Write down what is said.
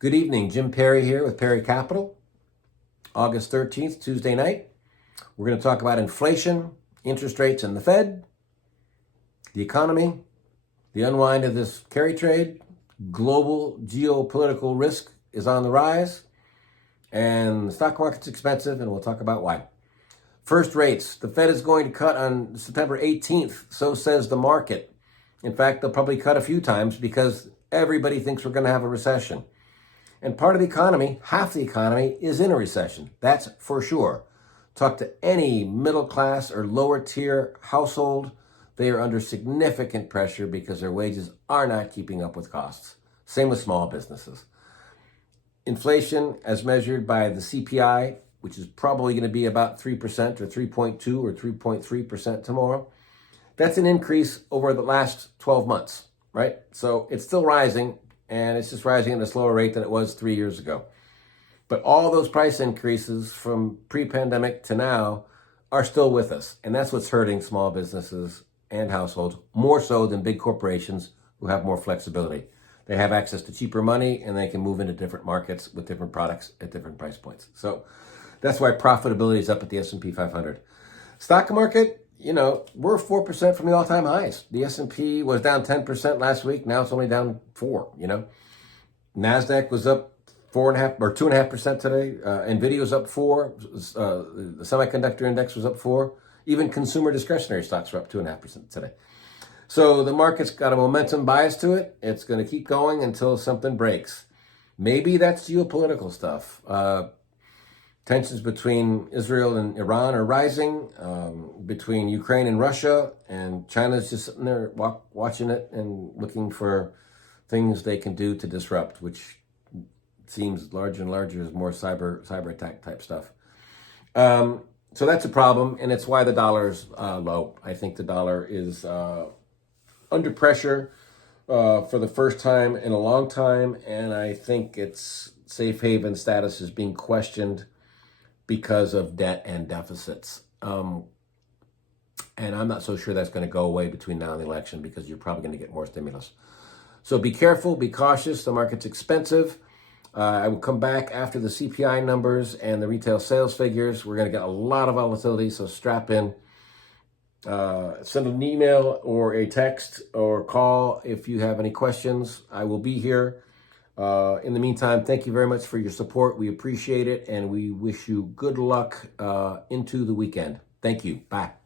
Good evening, Jim Perry here with Perry Capital. August 13th, Tuesday night. We're going to talk about inflation, interest rates, and the Fed, the economy, the unwind of this carry trade, global geopolitical risk is on the rise, and the stock market's expensive, and we'll talk about why. First, rates. The Fed is going to cut on September 18th, so says the market. In fact, they'll probably cut a few times because everybody thinks we're going to have a recession. And part of the economy, half the economy, is in a recession. That's for sure. Talk to any middle class or lower tier household. They are under significant pressure because their wages are not keeping up with costs. Same with small businesses. Inflation, as measured by the CPI, which is probably going to be about 3% or 3.2 or 3.3% tomorrow. That's an increase over the last 12 months, right? So it's still rising. And it's just rising at a slower rate than it was 3 years ago. But all those price increases from pre-pandemic to now are still with us. And that's what's hurting small businesses and households, more so than big corporations who have more flexibility. They have access to cheaper money and they can move into different markets with different products at different price points. So that's why profitability is up at the S&P 500. Stock market, we're 4% from the all-time highs. The S&P was down 10% last week. Now it's only down 4%, NASDAQ was up 4.5% or 2.5% today. NVIDIA was up 4%. The semiconductor index was up 4%. Even consumer discretionary stocks were up 2.5% today. So the market's got a momentum bias to it. It's going to keep going until something breaks. Maybe that's geopolitical stuff. Tensions between Israel and Iran are rising, between Ukraine and Russia, and China's just sitting there watching it and looking for things they can do to disrupt, which seems larger and larger as more cyber attack type stuff. So that's a problem, and it's why the dollar's low. I think the dollar is under pressure for the first time in a long time, and I think its safe haven status is being questioned because of debt and deficits. And I'm not so sure that's going to go away between now and the election because you're probably going to get more stimulus. So be careful, be cautious. The market's expensive. I will come back after the CPI numbers and the retail sales figures. We're going to get a lot of volatility, so strap in. Send an email or a text or call if you have any questions. I will be here. In the meantime, thank you very much for your support. We appreciate it, and we wish you good luck into the weekend. Thank you. Bye.